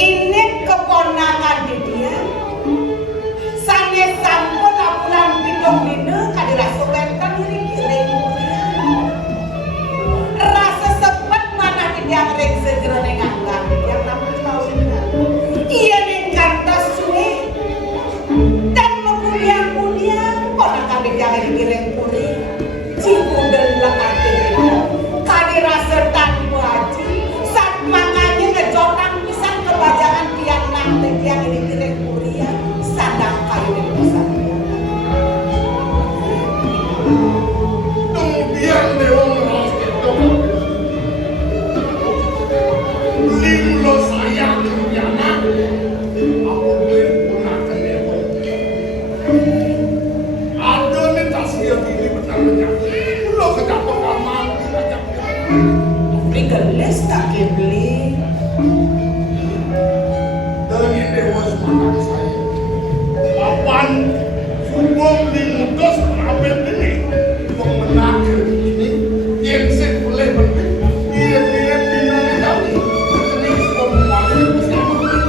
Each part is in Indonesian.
Ini Beli gelis tak beli. Dari dewa semangat saya. Papan subuh dimutus mengambil ini. Mengenakir ini. Yang saya boleh berdiri. Dia dinari kami. Ini semua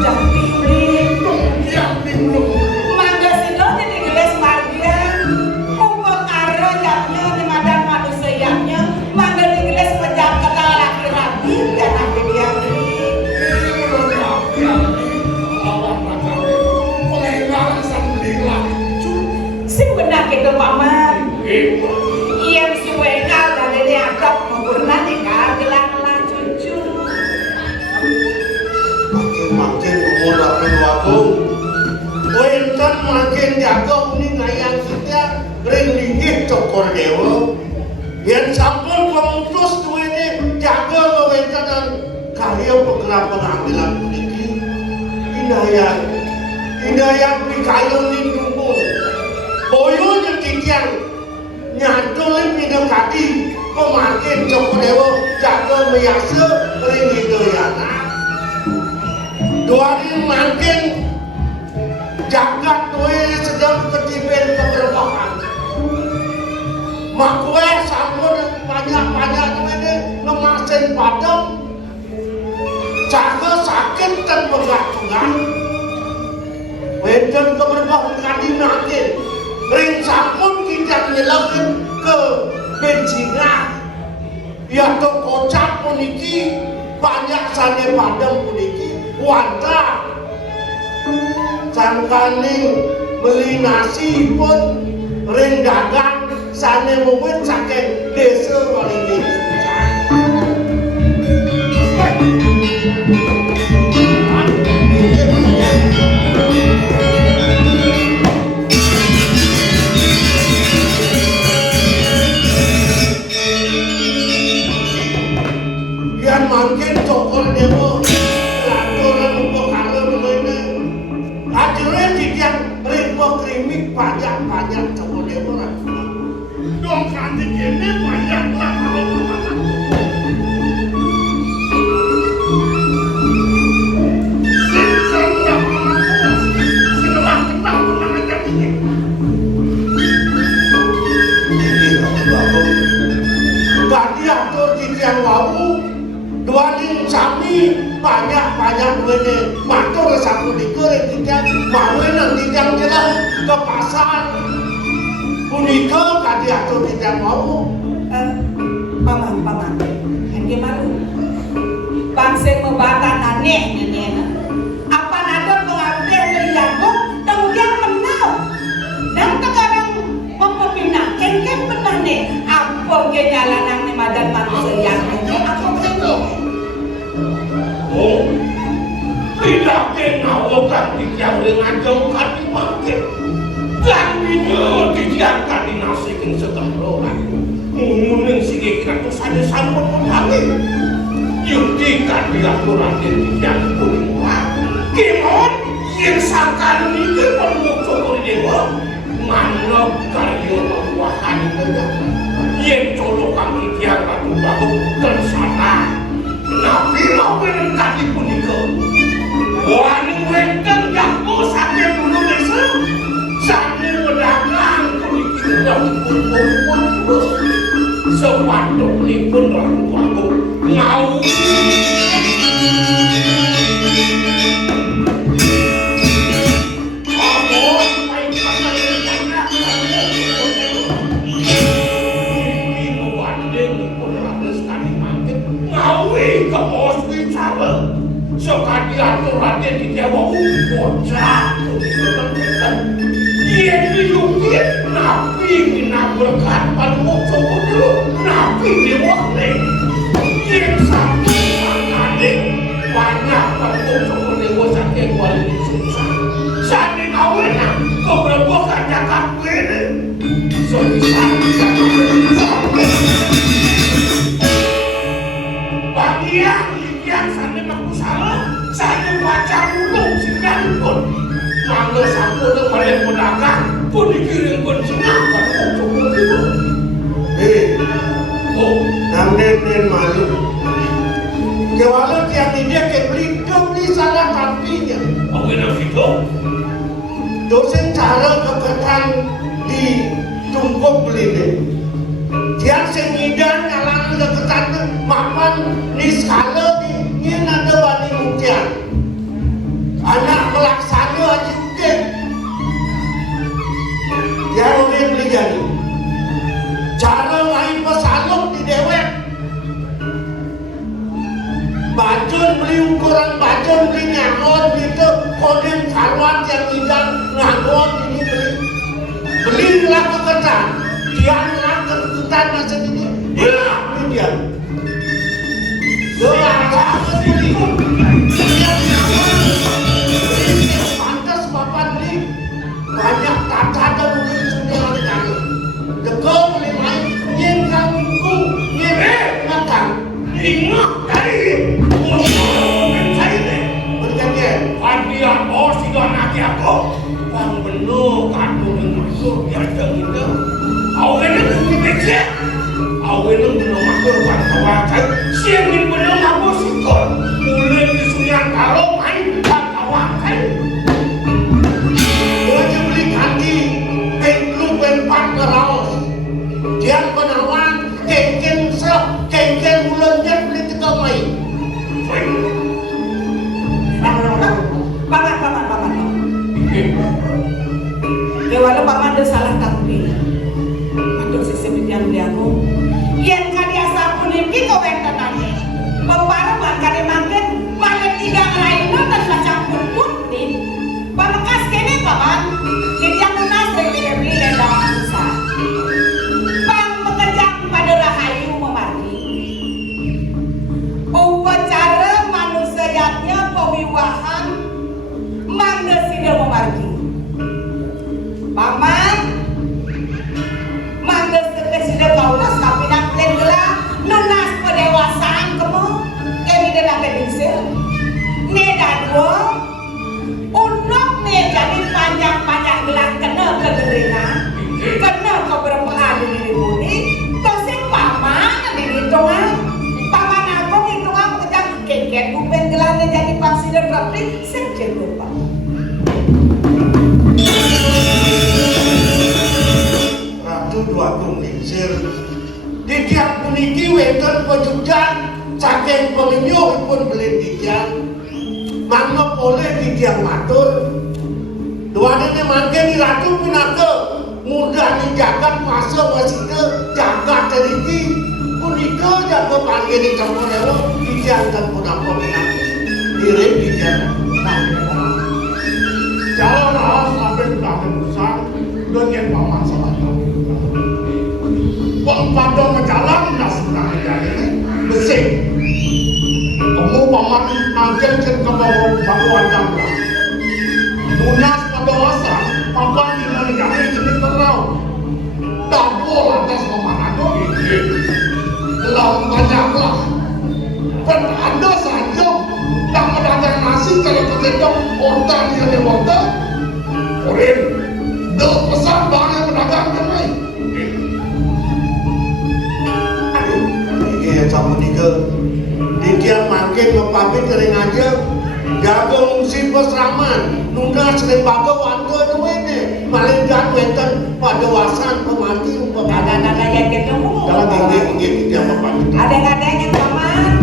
Jadi beli. dia bingung. Mangga sino jadi gelis margian. Kumpul karo yapnya di madan manusia yapnya. Mangga di gelis pejabat laki rabi dan nanti dia beli. Ini menurut Allah macamnya. Pengenal sambilan. Sing benar gitu paman. Hebat. Yang si wengal dan ini adab mengurna nikah gelang cucu. Makin umur akan waktu. Wenten makin jaga ini ngayang setia ring linggih cokor dewa. Yang sampun pemutus dua ini jaga wenten karya bergerak pengambilan ini. Indayan pikayun ini kumpul. Boyo yang titian nyantulin minum kaki. Pemakin cokor dewa jaga meyasa ring hidayana. Duarin makin jagat tuwe sedang ketibin keberkahan. Makwe sampun banyak ini ngemasin padam. Jaga sakit dan bergatulan. Wenten keberkahan kadi makin. Ring sampun tidak nyelengin ke bensingan. Ya to kocak puniki banyak sane padam puniki. Wanta sangkaning beli nasi pun ring dagang sane mungkin saking desa Waringin yang makin cokol dewa krimik banyak cokol dewa dong kanti kini banyak lah kalau berkata setelah kenal tenang aja ini tadi atur titian wawu dua ning sami banyak duitnya matur satu dikering titian mawe nang titian jelas ke pasar punika kadi atur titian wawu Paman yang gimana? Bangsa membatan aneh apa ada pengambil dari jago kemudian menau dan sekarang mempindah kengkeng benar nih apa kenyalanan di madan manusia yang ini apa itu? Oh, tidak kenawakan titian dengan jengkat dipakai dan ini didiamkan dinasikin setahun mungkin sikit katus ada sambut menangis yuktikan diaturan titian kuning kimon yang sangkan ini penuh dewa mana kayu membuahan yang colokan titian batu bahu tersana nabi mau menengkati punika wani wenten jago sampai dulu besok sampai pedagang punika yang pun sepanduk lipun lalu aku mau sekali aturan yang didewa bocah yang dilukit nabi menabrakkan pada waktu dulu nabi diwakil yang sampai banyak pada waktu dewa sakit wali susah saking awalnya keberbokan jakat ini bagian yang sampai makusalah saya baca ulung sekalipun mangga sampun oleh pedagang pun dikirim pun senang pada cukup itu nang den Ren malu. Kewalau tiang ini dia kebeli salah tampinya. Ông ấy làm gì không? Dosen cara keketan di Tungkok beli deh. Tiang sengidan ngalang keketan mapan di skala di ini ada bani mutian. Anak pelaksana aja juga. Dia orang beli jadi. Cara lain pesaluk di dewek. Bajun beli ukuran bajun beli nyangon gitu. Kodem karuan yang tidak ngangon ini belilah keketan. Dia nak keketan masa ini. Beli dia. Doa apa beli? Pantas bapak beli banyak tata dan mungkin sudah ada kali. Dekau beli main nyen kampung nyen makan. Ingat dari ngomong saya deh. Berjanji. Dia bos tidak nak aku. Bang benar kartu yang masuk dia jangan. Awak ini mesti becek. Awak ini belum makan bantuan saya. Siang ini belum aku sikor. Mulai di sungai karo main bantuan saya. Dia beli kanti, penlu penpat keraus. Dia penawan, kengken sep, kengken bulannya beli tiga main. Paman. Lewat paman ada salah tapi. Untuk sistem yang diaku. Yang kalian sapu ni kau yang tadi. Pembaruan kalian makan malam tiga lain dan macam pun ni. Pamakas kene paman. Jadi yang lunas dari beli dan dalam susah. Pang mengejar pada rahayu memati. Upacara manusianya pewiwahan mangga sida memargi. Paman mangga sida kaulas tapi nak plan gelah nunas pedewasaan kamu kami dah pedisir. Neda dua untuk jadi panjang-panjang gelah kena kegeringan kena keberpengaruh diri budi tosin paman ini doang paman aku itu aku kejam keket bupen gelahnya jadi pasir rapi senjen lupa. Ratu dua kumisir. Di tiap puniki weton pejujan, saking pengenyuh pun beli dikian. Mangga boleh di tiang matur. Duanya mangke di ratu pinake. Mudah dijaga masa wasita jaga teriki. Puniko jaga panggil di campur dewa. Di tiang campur apa pinake. Direm di tiang. Jalan harus sampai belakang besar dengan paman salah satu. Pada menjalan dah sudah jadi besar. Kamu paman angkat ke bawah banguan jambla. Lunas pada wasa, papan dengan jadi jenis terau. Tak boleh atas paman aku. Dalam banyaklah. Dan ada saja tak mendadak nasi kalau ketika orang dia lewat. Orang dah pesan banyak pedagang kami. Ini sama tiga. Di tiang makin ngepapit kering aja. Jaga ngungsi pesraman. Nunda sering baga wanto itu ini. Paling gak wetan pada wasan pemati umpama. Ada yang ketemu. Kalau tinggi kita ngepapit. Ada yang paman.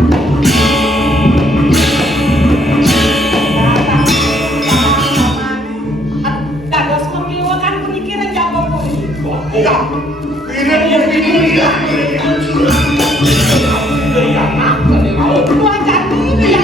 Enggak, ini dia. Yang nak dari laut. Dua jatuh yang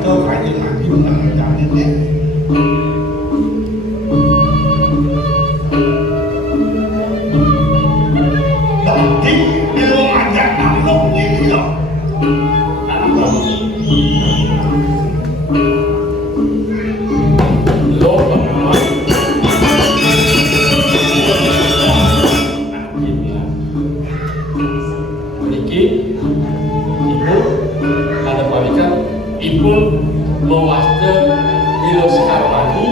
Itu kayak lagi mengajar ini. Tapi Niki ibu ada pamikan ibu mewaste Milo Sekarwani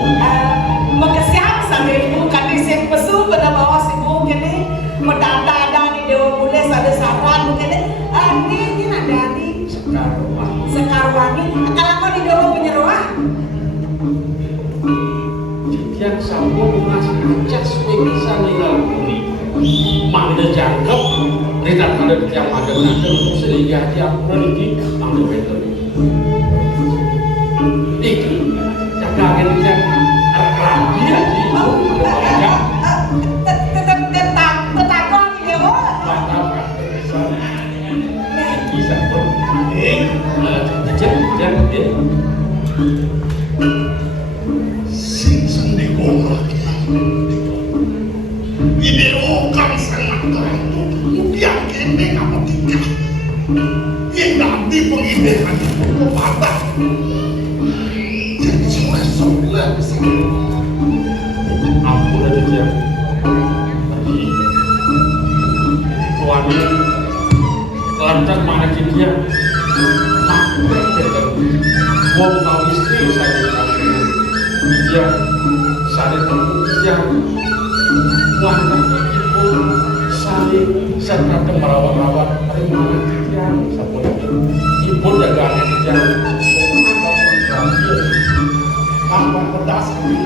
Magkasiyang sa ibu kadisip pesu pada bawah si ibu kene medata ada di dewa mulia ada saran kene ini ada di Sekarwangi kalau kau di dewa penyeruah yang sampun mas acak suwe bisa ninggal kuni mangga jangkep rita kada yang ada nanti untuk sehingga dia memiliki mangga betul iki cakagen cak rabi aja ya tetakon di dewa mantap kan bisa pun jangan Sinsan di gomra. Video kan sangat terang. Yang ini kamu tinggal. Yang nanti pengidean itu patah. Jadi semua sebelah besar. ampun aja dia pergi wani lancar mana dia makhluk dia mau kau istri saya dia saling yang wanita itu saling serta merawat-rawat perempuan dia sabun ibu jaga dia Apa pedas ini?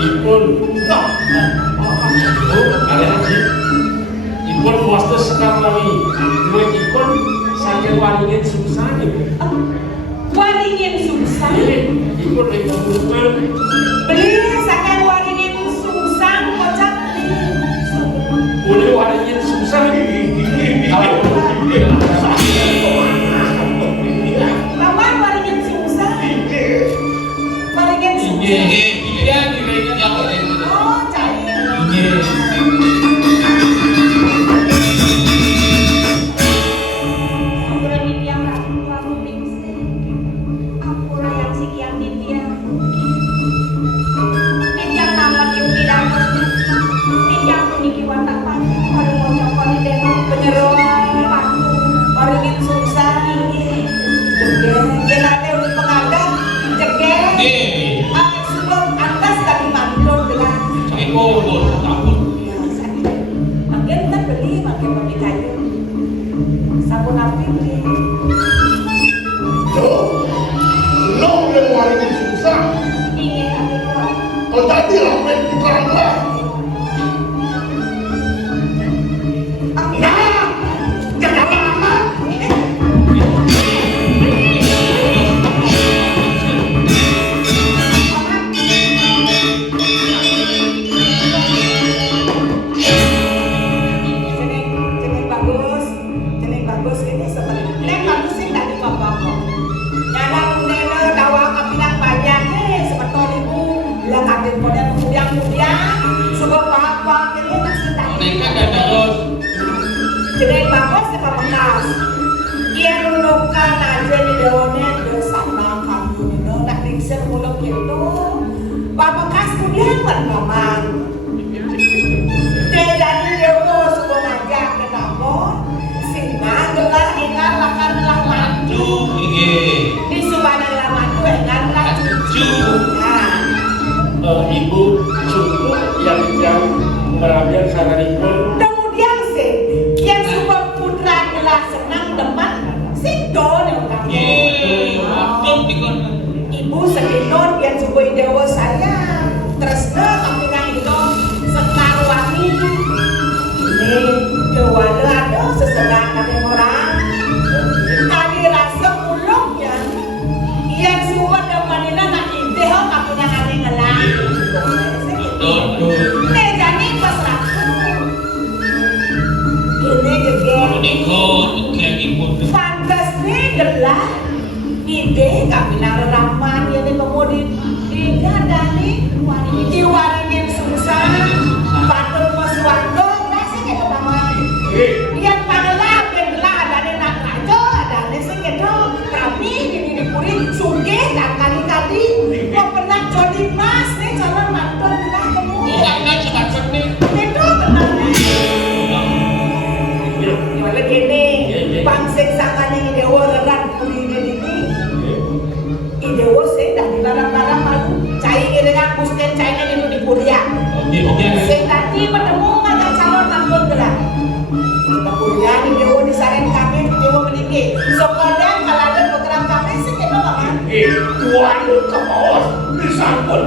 Ipun, ada haji. Ipun muastes sekarwangi. Dua ipun saking waringin susah nih. waringin susah Ipun lagi bukan. beli saking waringin susah kocak Boleh waringin susah. Kalau lawan waringin susah waringin susah oh cair Ampura nitya prabu bingsi Ampura yang sikian nitya nitya namat yung didamos nitya puniki watapan Waru mocokon di demo penyeruan waktu waringin susah jegel genate ulit pengadap jegel sebelum atas tadi mantul dengan makin kan beli makin pakai kayu sabun api beli Lo yang waringin susah. ingin api kuat Kalau tadi ramen di kerangka. Nah, jangan lama. jeneng bagus ini seperti neng bagus sih tadi bapak nyana nene dawa kapilang banyak seperti ibu bilang katin kode kemudian suka bapak ini masih tadi jeneng bagus di pamungkas ia nunukan aja di daunnya bersama kamu ini nak diksir mulut gitu pamungkas kemudian berkaman jadi dewa suka ngajak ke dapur singa gelar ingat lakarlah maju di subhanallah maju ingatlah cucu nah ibu sungguh yang merabian saranipun. kemudian sih yang suka putra gelar senang depan si don yang ibu sedinun yang suka dewa saya tresna tapi nang itu sekarwangi ini kewala ada sesedang kami orang kami rasa muluknya yang suka demanina nak ideho kapunya kami ngelang jadi pas raku ini pantas nih gelah ide kami nang raman ini kemudian digadani diwaringin susah patut poswanto nasi ke pertama yang panggilan gelah ada nih nak rajo ada nih sekedo kami ini dipuri sungke dan kali-kali mau pernah jadi mas nih calon mantu gelah kemudian itu tenang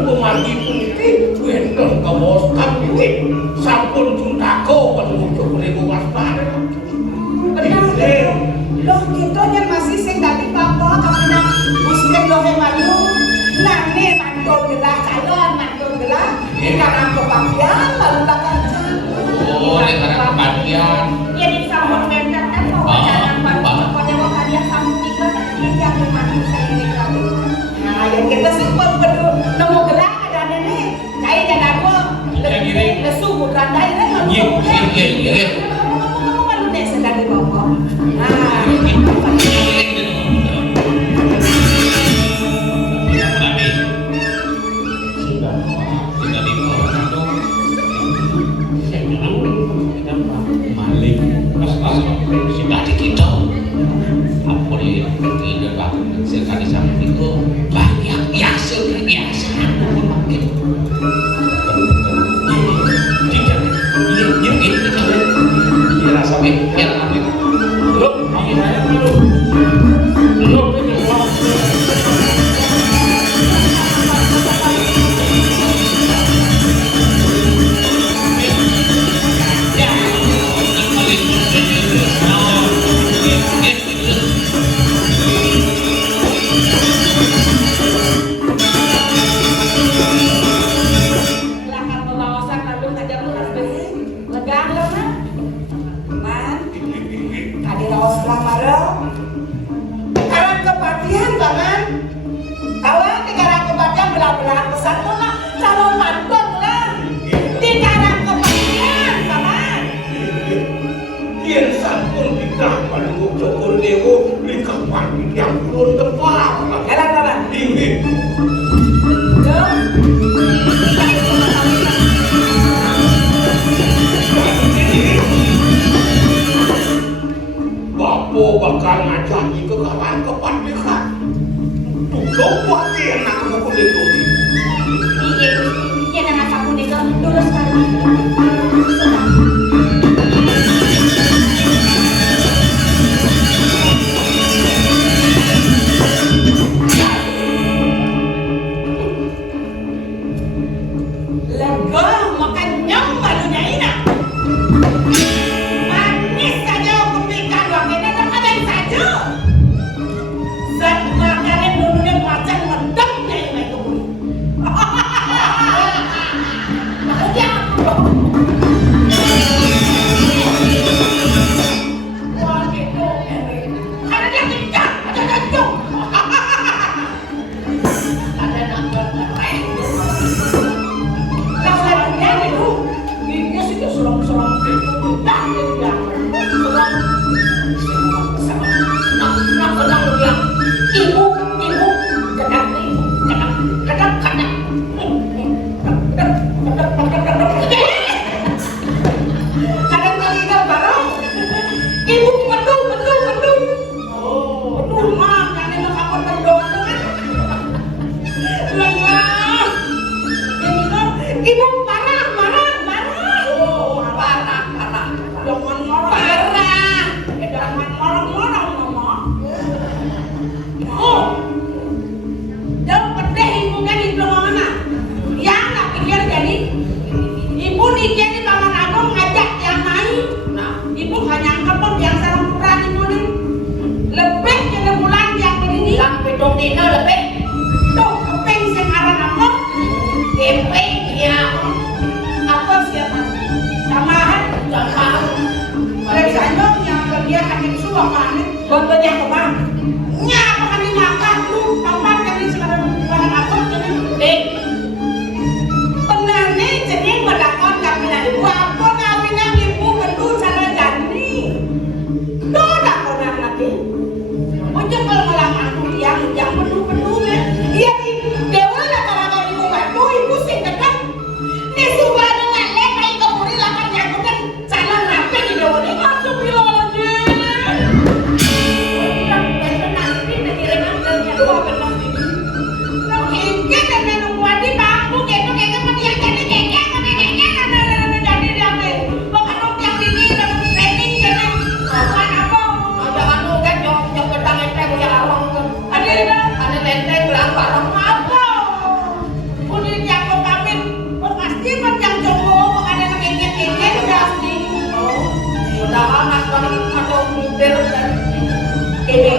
pemagi puniki wenten kawostan duit sampun Juntako penuju mriku waspada. Benar. Loh kita yang masih sing dadi papa kapena muslim lohe malu. Nane mantul gelah calon mantul gelah. Karang kebagian baru bakal Oh, karena kebagian. Ya disambut mendak kan bahwa jangan bantu pada kalian sambut itu yang memang saya ini. Nah, yang kita sih perlu nemu gelang ada nenek. Kayak dan aku lebih lesu bukan dari kan. Iya. Kamu malu deh sedang di bawah. Nah, bakal ngajahi kekawan kepandikan. Tuh buat dia nak aku itu. Iya, dan aku itu dulu sekali. Ojo kalau malam aku yang penuh ini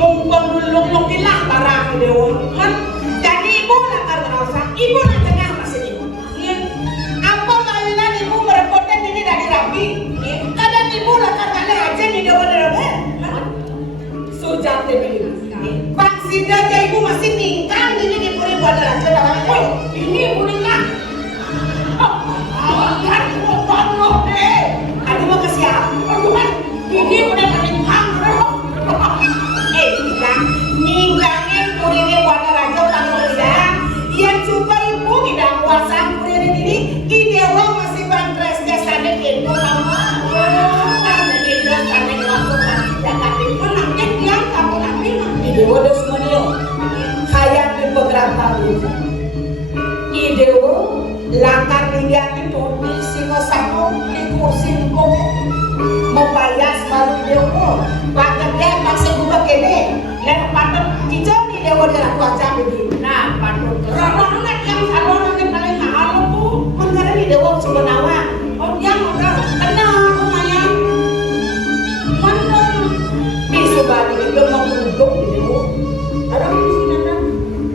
mumpung dulu dilah barang dewa kan jadi ibu nak terasa ibu nak tengah masih ibu apa kalian ibu merepotin ini dari rapi kadang ibu nak kalian aja di dewa dewa sujat demi Pak Sida ibu masih tingkang ini di puri bandar aja dalam ini ibu tingkang kan mau deh aduh mau ke siapa aduh ini udah tingkang ninggangin puri bandar aja kalau udah yang coba ibu tidak kuasa puri ini idewa masih bantres desanya ibu mama jadi dia sampai waktu kasih menangnya dia kamu nanti idewa dos menio kayak di beberapa bulan idewa langkah lihat itu di Singosano di kursi kok membayar baru idewa bahkan dia masih buka kene dan patut hijau di dewa dia aja begini nah patut orang nak yang salon nanti paling mahal tuh mengkara di dewa sebenarnya oh dia udah kenal lumayan mantap di subani itu mau duduk di dewa ada di sini kan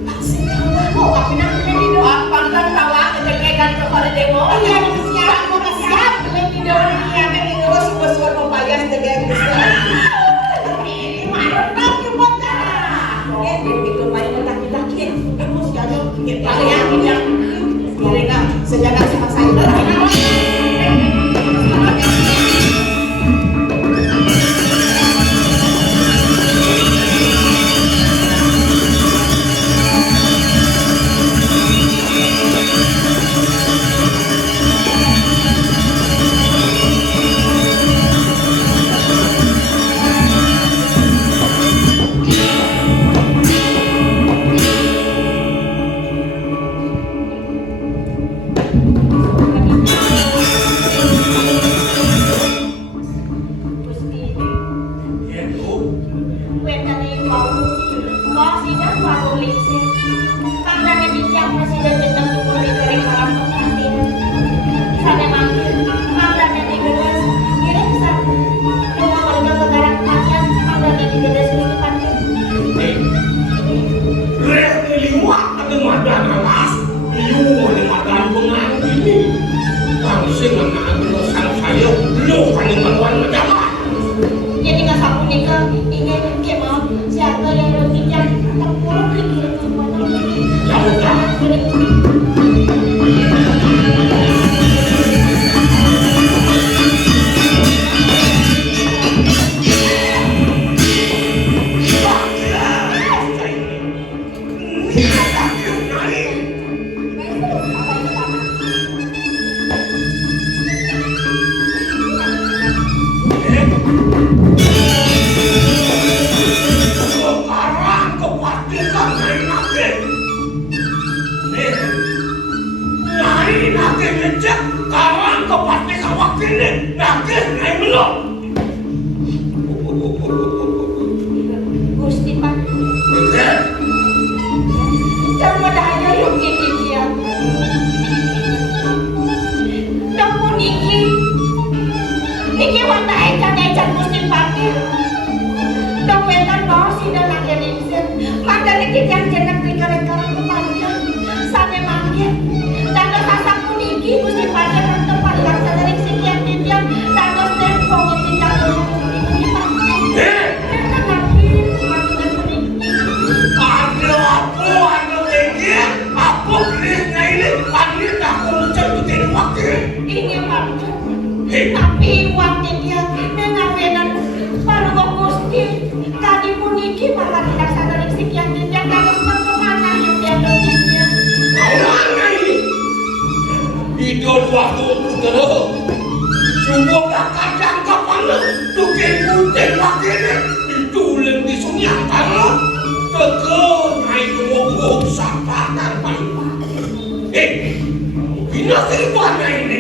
masih kalah kok tapi nanti di dewa pantang tawa ketekan kepada dewa iya siap mau siap di dewa dia kan di dewa sudah membayar dengan itu paling laki-laki emosi aja kalian yang mereka sejalan sama saya tapi waktu dia mengawenan paru gusti tadi puniki malah tidak sadar sekian dia harus kemana yang dia dojinya itu waktu terus semua kadang kapan tukin putih wakilnya itu lebih sunyi antara tegel naik ngomong sampatan binasa itu aneh ini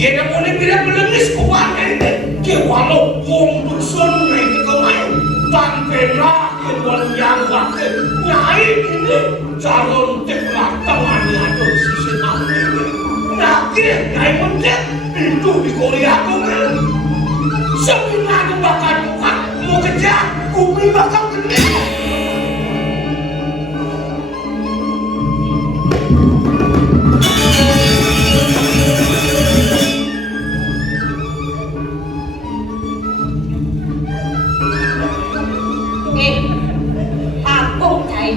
ia nak boleh bila melengis kuatnya ini dia walaupun dusun naik ke main tanpa nak kemudian yang wakil nyai ini calon teklah tangannya ada sisi nama ini nakir naik menjek itu di Korea aku sebenarnya bakal bukan mau kejar, Umi bakal gede. Agung cai.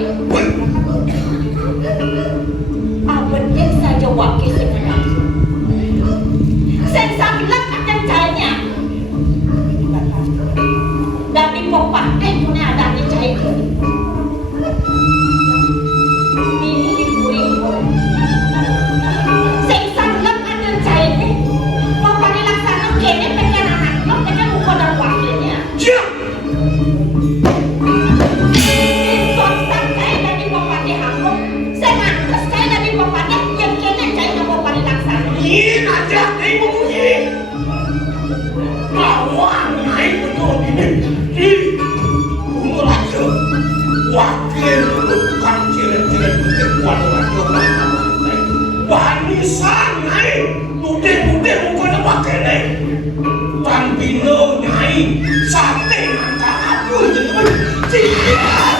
Abetin saja wakil sebenarnya. Saya sangat akan cainya. Tapi popatnya punya ada di cai. Ini dikuring. Saya sangat akan cainya. Popatnya laksana kene pengen anak lo pengen ukur dan wakilnya. Siap. Ini aja nih memuji. Lawan naik betul ini. Di umur aja. Wakil bukan cilen-cilen putih kuat raja lantai. Banisan naik. Putih-putih bukan wakil nih. Tampino naik. Sate mantap aku jenis. Cilen.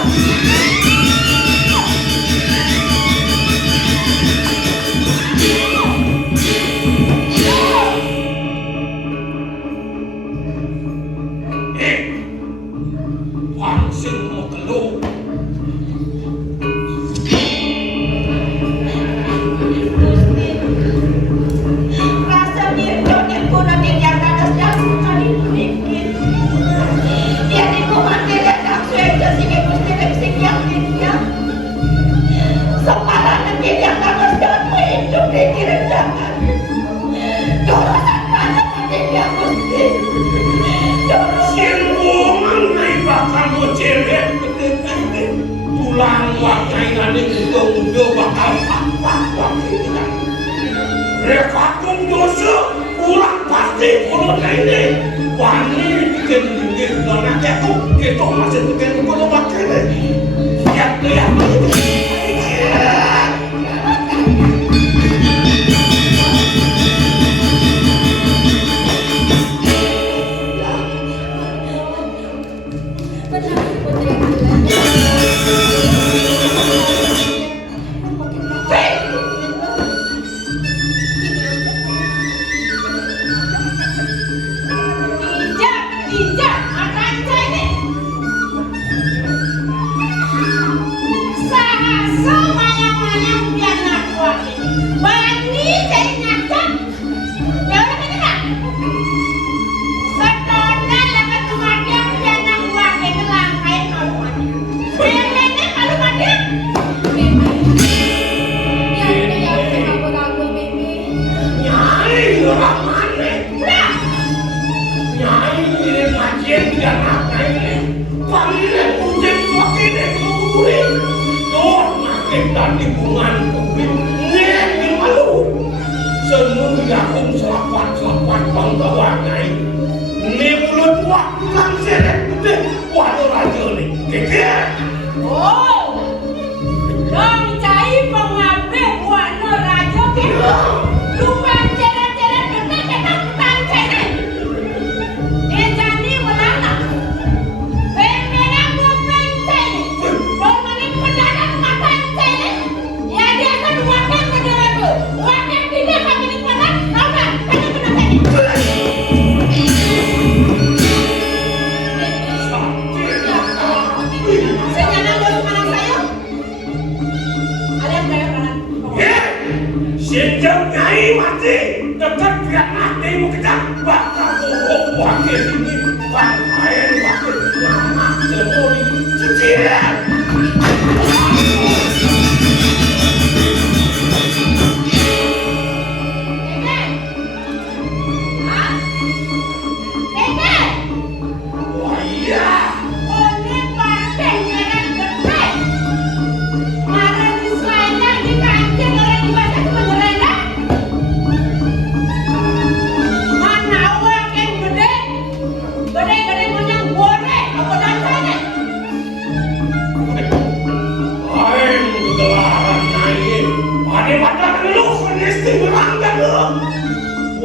Tulang wakai ngane uga bakal apa kita. Rekatung dosa kurang pasti kono kaine. Wani bikin dinggir dona ketuk ketuk masih bikin kono bakene. Ya.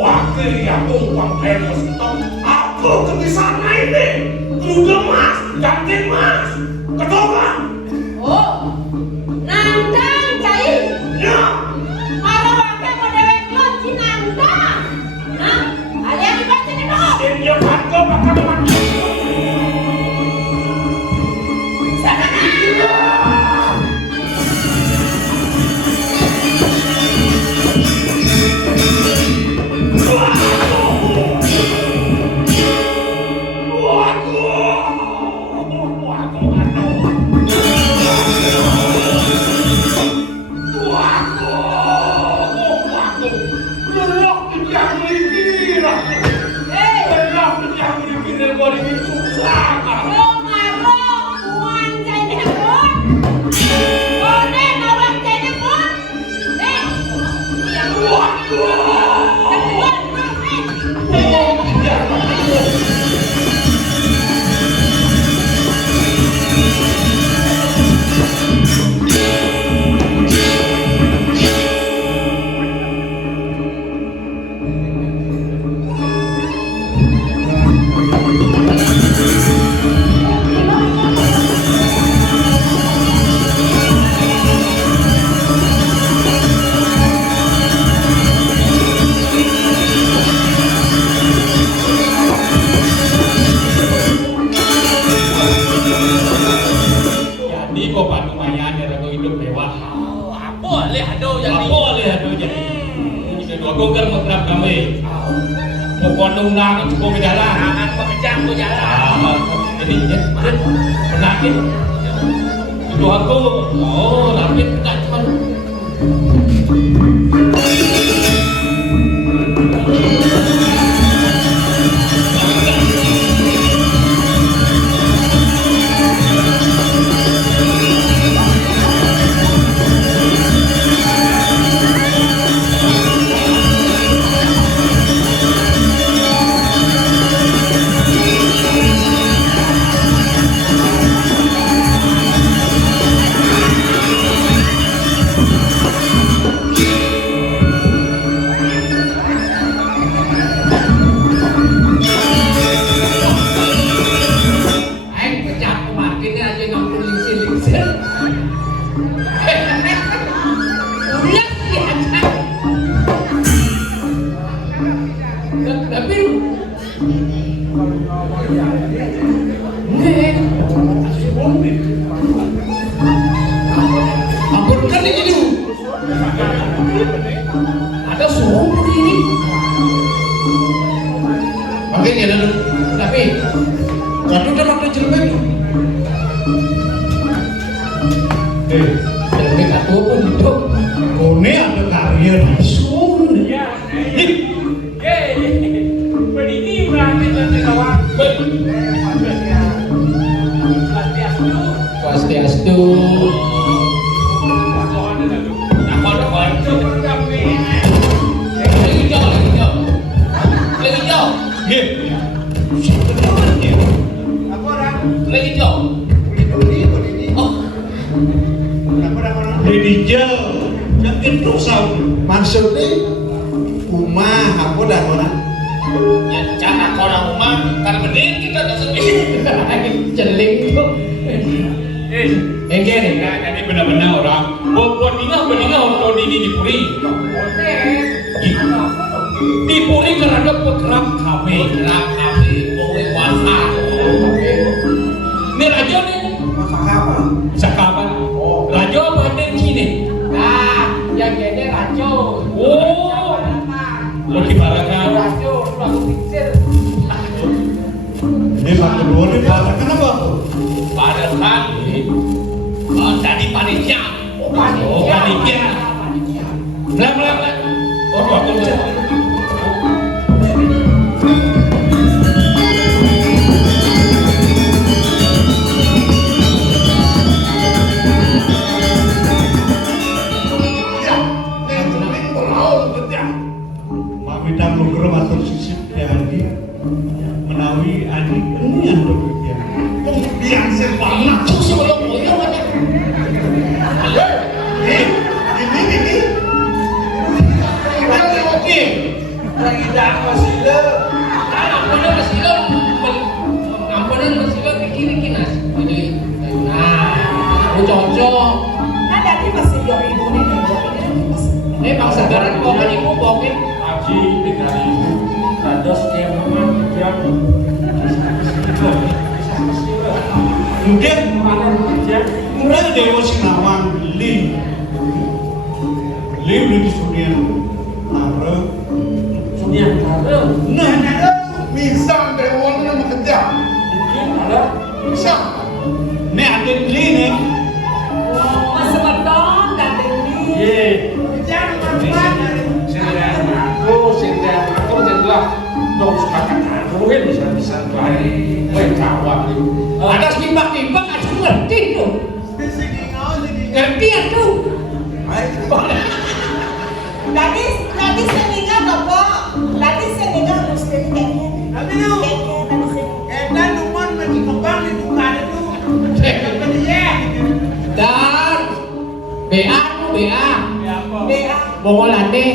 Wakil yang tumpang emosi, aku kebiasaan ini. Kerudung mas, cantik mas, ketoprak. Oh, nandang cai. Ya, Kalau pakai mau dewek lo si nandang. Nah, kalian dibaca nih dong. dia pakai pakai mati. Sana. Oh, marok, kuan cai nih pun. Oh, deh, nawang cai nih pun. Deh, yang kuat. Jadi kok Pak lumayan ya rego hidup mewah. Apa leh ado jadi? Apa leh ado jadi? Ini dua gogar mengrap kami. Mau kondong nang cukup jalan. Jangan pekejang tu jalan. Jadi penakit. Itu aku. Oh, tapi tak cuma. Ampunkan ini dulu. Ada suhu begini. Makin ya dulu. Tapi ratu dan waktu jelek. Jelek atau pun hidup. Kone ada karya di suhu. Begini berarti nanti kawan. Swastiastu. Lagi jauh. Jadi jauh, jangan dosa. Maksudnya umah apa dah orang? Ya jangan orang rumah karena benih kita tak sepi. Celing tu. Engkau ni. Jadi benar-benar orang. Buat beningan orang ini di Puri. Di Puri kerana pekerap kami. Kerap kami. Boleh wasa. Ni raja ni. Sakapan. Raja apa yang sini? Nah, yang ini rajo. Oh. Lebih barakan. Rajo, lagu piksir. Ini satu dua ni pada kenapa tu? Barakan. Jadi panitia. Oh panitia. Belah. Oh aku cek. Mami dah program atau sisip yang di menawi ani ini yang berbeda. Kemudian sebanyak Itu sebelum boyo ada. ini. Okey. Lagi dah masih le. Ampunan masih Juga Mana aja? mulai Dewa Sinawang li di Sunian Nara. Sunian Nara. Nah, bisa Dewa itu bekerja. Mungkin ada. Bisa. Nih ada li nih. Mas Beton dan Dewi. Ye. Jangan aku jadilah dong sepakat aku kan bisa lari berkawan. Ada timbang-timbang aku ngerti tuh. Ngerti aku. Tadi seningan apa? Tadi seningan mesti kayaknya. Tapi lu, kita numpang lagi kembang di bukan itu. Kata dia. Dan BA. Ya apa? BA. Bongolane.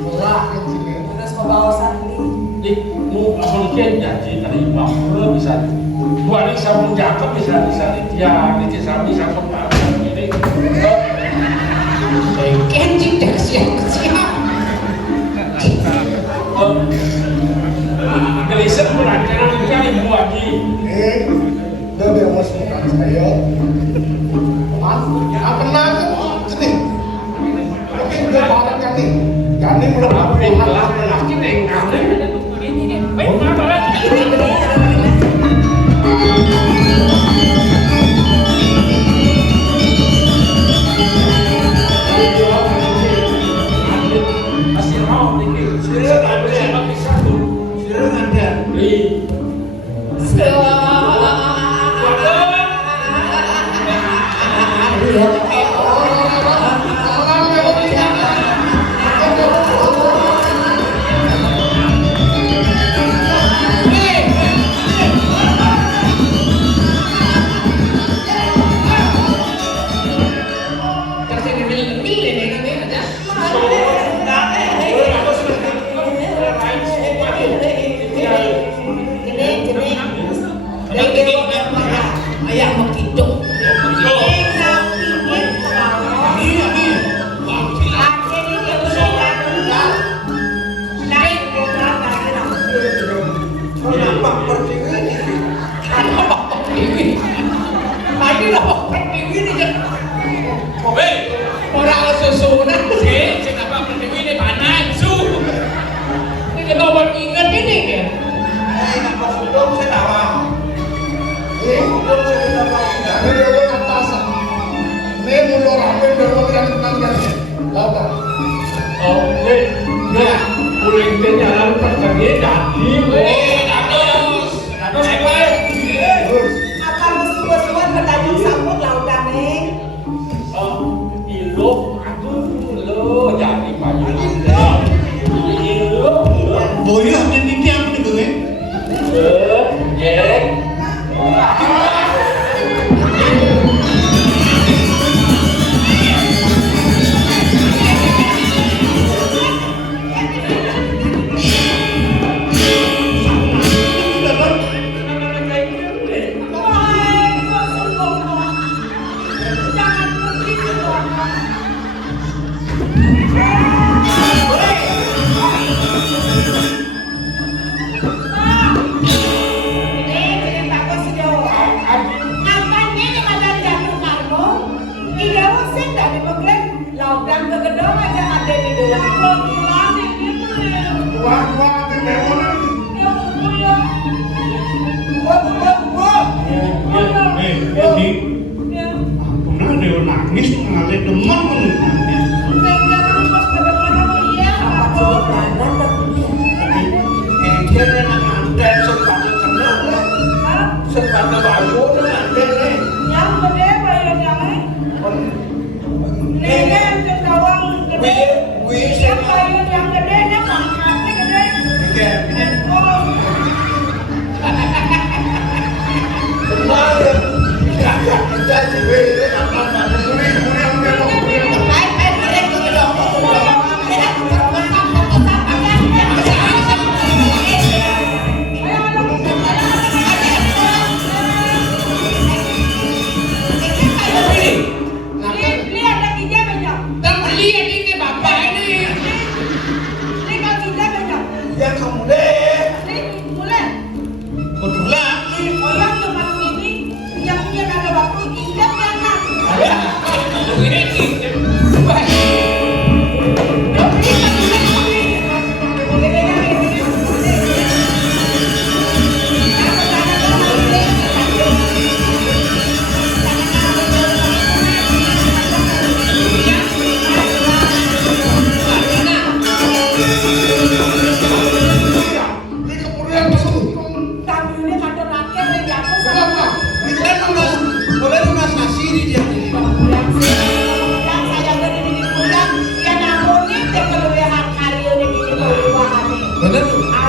Terus membawa santri. Di mungkin jadi terima bisa dua hari sama Jakob bisa dia bisa kembali ini. Kenjing dah siap. Gelisah melancar kali buat di. Dari awas bukan saya. Apa nanti? Sini. Oke, udah barang kan nih. Kami belum Laki nengah. Baik apa lagi? Hasil mau nih. Sudah ada satu. Sudah ada. Ayah menghidup. Orang susunan sih, kenapa pertiwi ini panas su? Ini kita baru ingat ini ya. Ini dia atasan. Ini mulut apa yang berlaku dengan lautan. Oke, ya, boleh kita jalan pergi jadi. Aduh, Apa musuh-musuhan bertanya sambut lautan nih? Ilup, aduh, lo jadi banyak. Ilup, Boyo jadi dia apa nih gue? Jack. Nangis mengalir demam menurutnya. Dia nak anten sepatu kenal lah, sepatu baru nak anten ni. Yang gede bayar jangan. Nenek cendawang gede. Yang bayar yang gede nya pangkatnya gede. Benar ya. Kita juga akan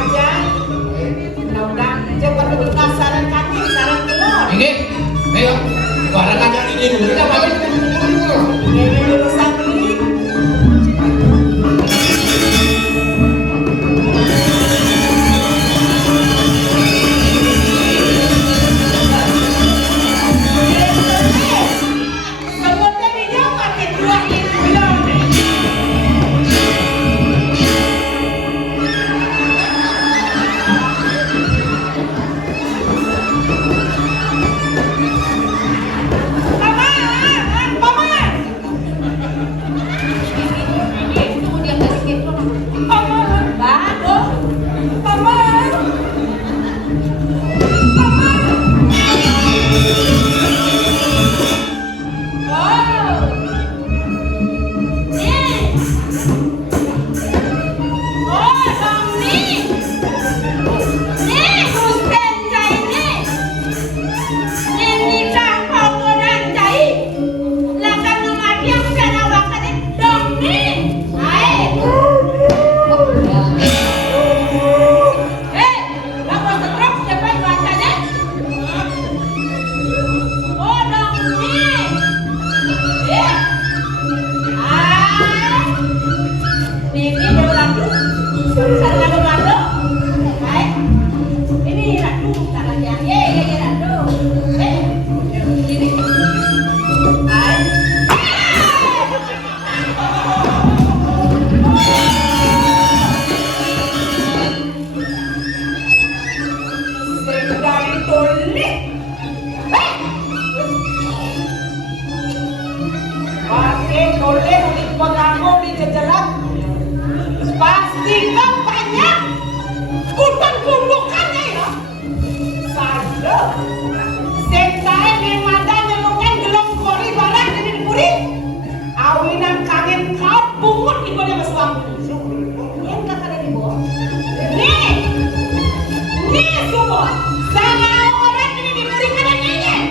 Ajan. Mudah-mudahan cepat berkas saran kami, saran telur. Ini, ayo, barang aja ini dulu. Kita balik dulu. Ini dulu Sabri. Semutnya dia pakai dua ini belum. Pasti banyak utang kumbukannya ya. Sado, sentai memada nyelukan gelong kori barang jadi dipuri. Awinan kangen kau pungut di kode meswang. Yang kakak di bawah. Nih semua. Sama orang ini dipuri kadang-kadang.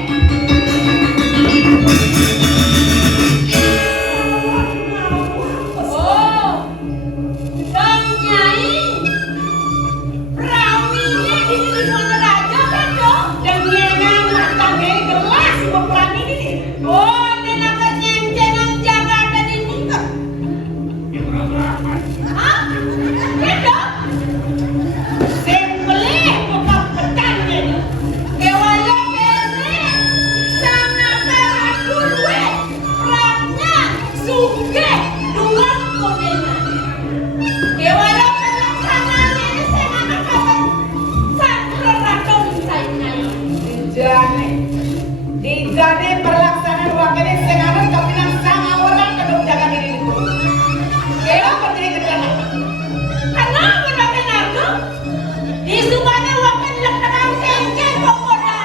Dijane perlaksanaan wakilnya sengaran kapinan sama orang kedok jaga diri itu. Kira berdiri kerjaan. Kenapa pakai narko? Di sumana wakil lekang kengkeng pokoknya.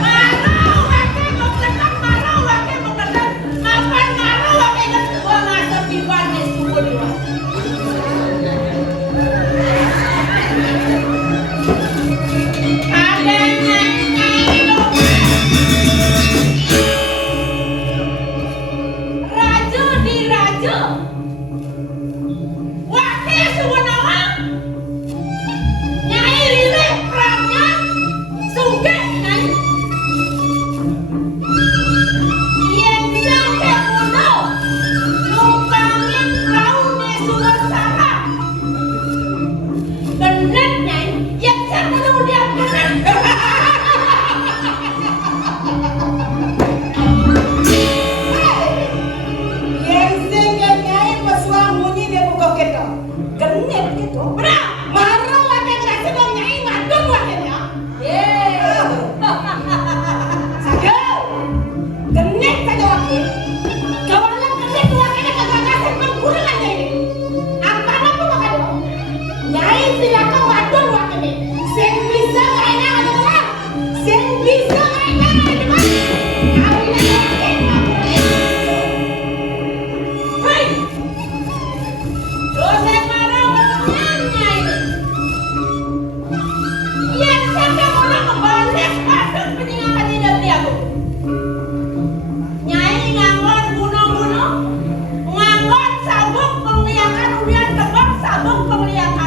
Marau wakil mengletak, marau wakil mengletak. Mapan marau wakil gua ngasap di bani suku diwa. Sabuk penglihakan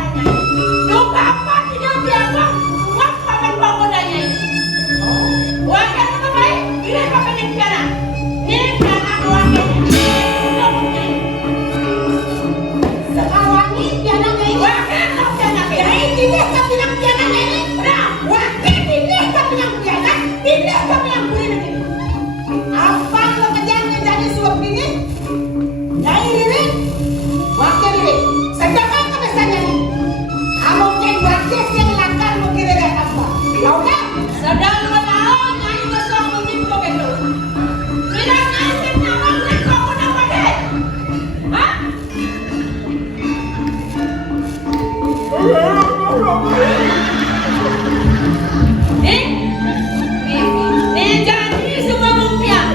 Nih jadi semua buktian.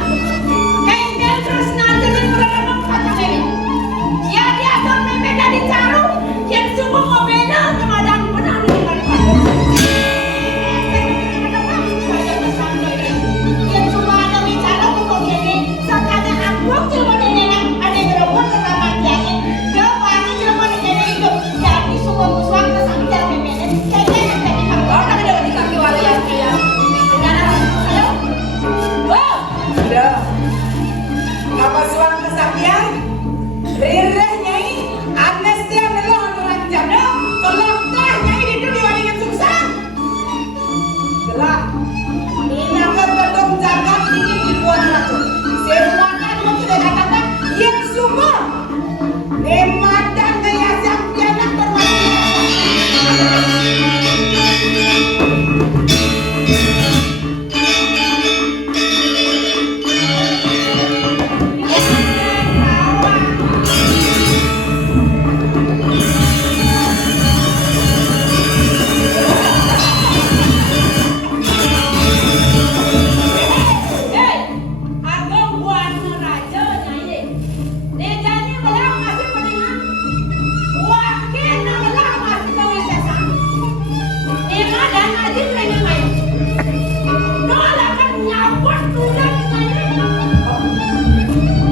Kayak terus nanti nih berapa kata ini. Ya dia akan membeda di caru yang semua membeda kemadang benar dengan pada. Yang semua ada bicara untuk ini. Sekadar aku cuma nenek ada berbuat terlalu jadi. Kepada cuma nenek itu jadi semua musuh kesanjang membeda. Kayaknya tadi kamu ada di kaki walian dia. Udah. Apa suang kesaktian? Rireh nyai, amnestia adalah orang jana. Kalau teh nyai itu diwaringan sukses. Gelap. Ini akan berdom jagat ini dibuat racun. Semua kan mau tidak katakan yang semua. Nemat dan gaya sampianak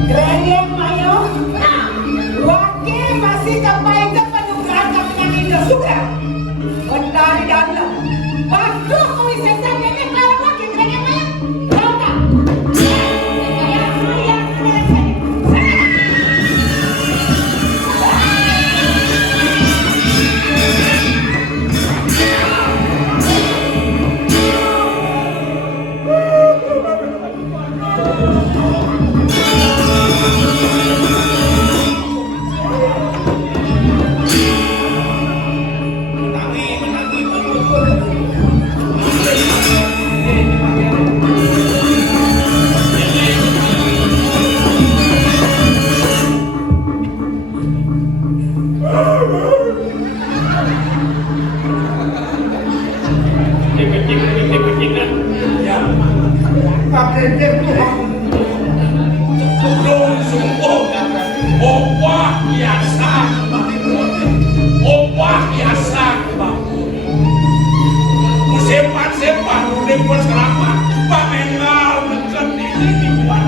Grandem mayo. Wakil masih sampai ke penugasan penyakit sudah. Mentari dalam. Waktu kewisesan ini kalau wakil grandem mayo. Rota. Saya maya dengan saya. Belum sungguh ombak biasa sepat udah pun selama pamengal dekat ini dibuat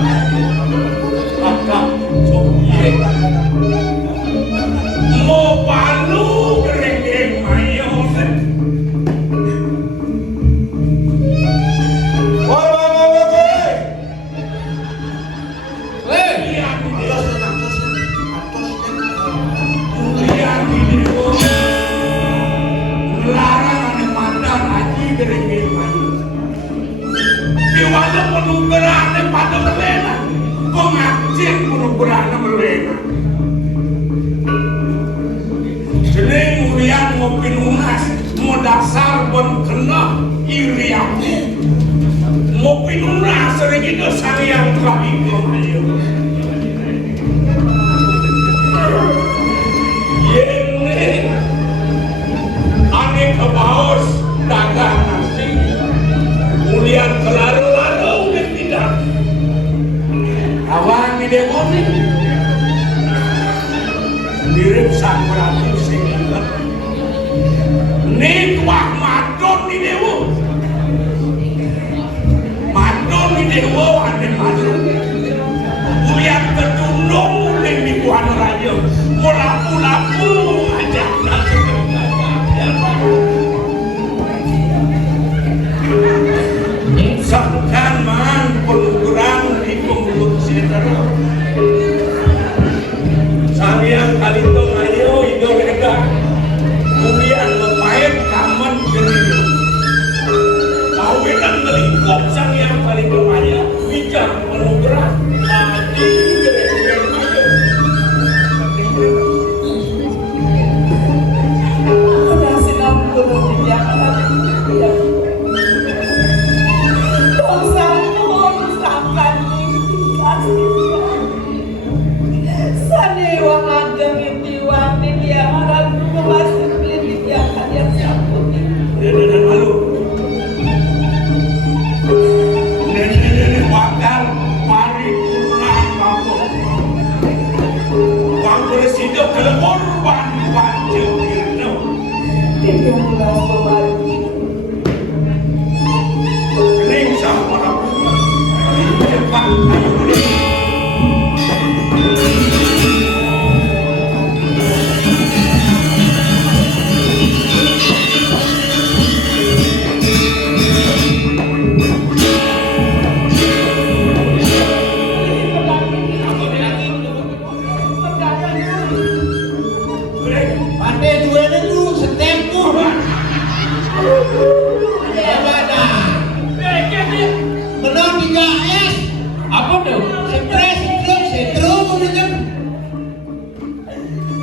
kakak coye mau palu gereng mayo berani pada melena, kau ngacir kudu berani melena. Seneng urian ngopi nunas, mau dasar pun kena iri aku. Ngopi nunas sering itu sayang kami ayo. Yene, ane kebaos dagang nasi, urian kelaru-laru. Awan di demoni mirip sang berarti sehingga nih tuak madon di dewo ada madon Menang 3S. Apa tuh? Stres, setrum kan.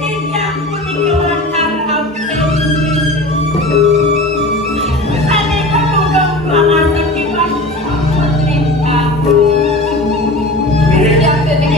Ini aku nih kawan harap. Sana kan udah masak di yang sedikit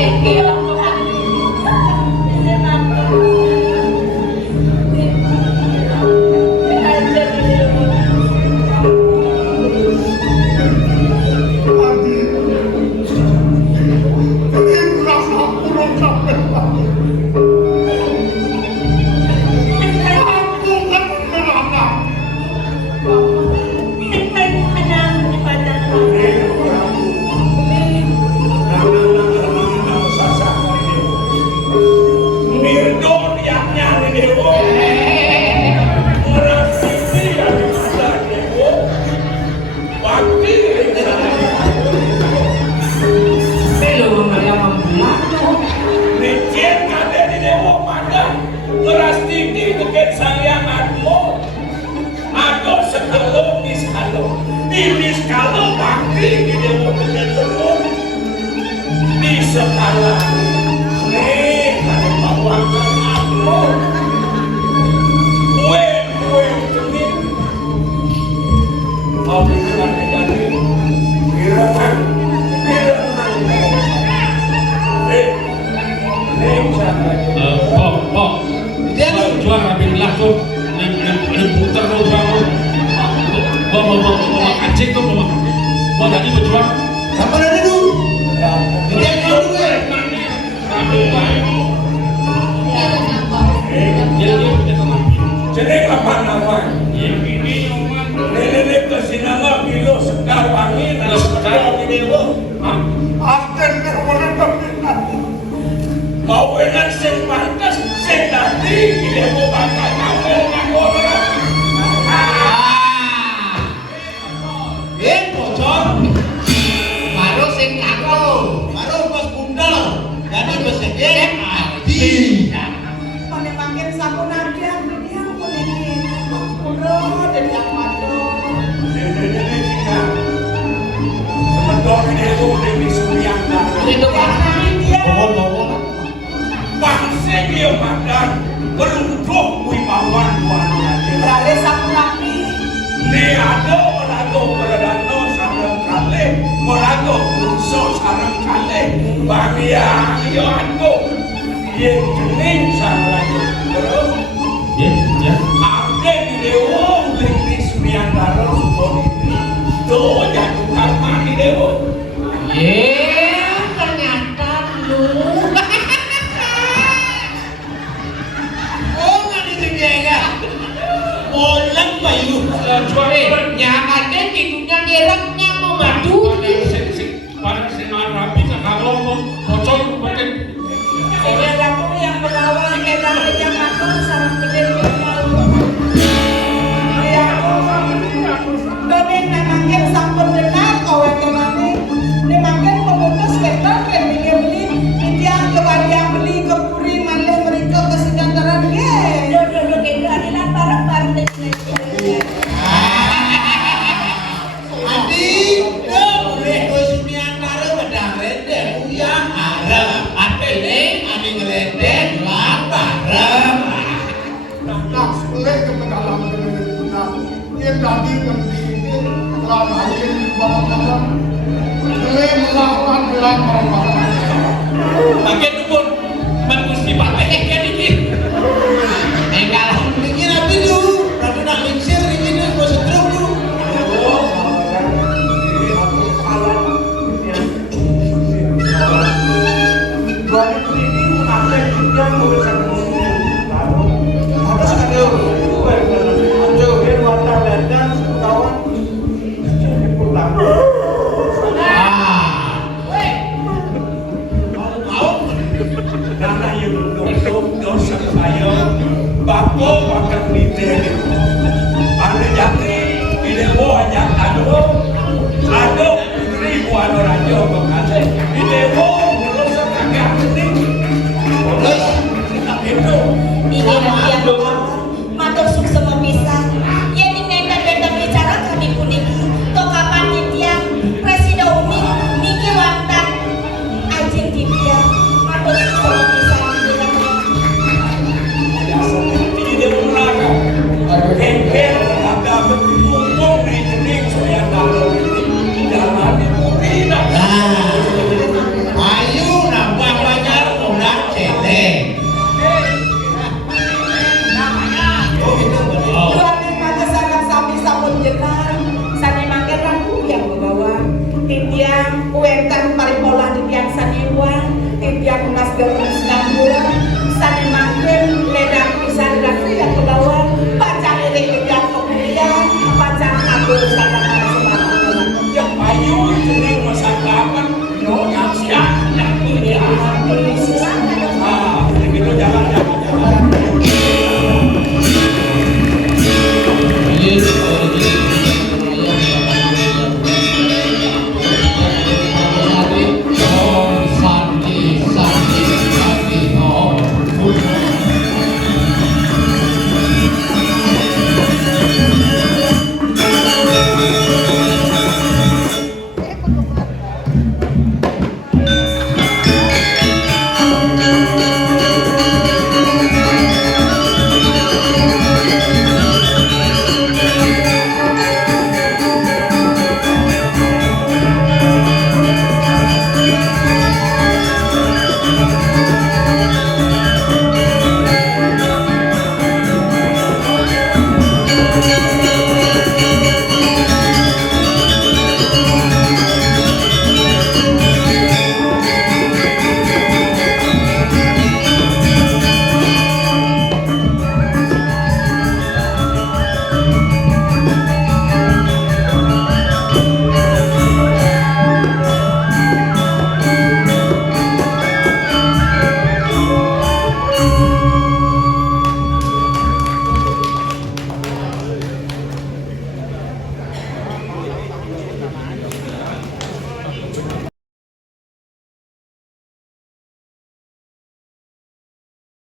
Thank you.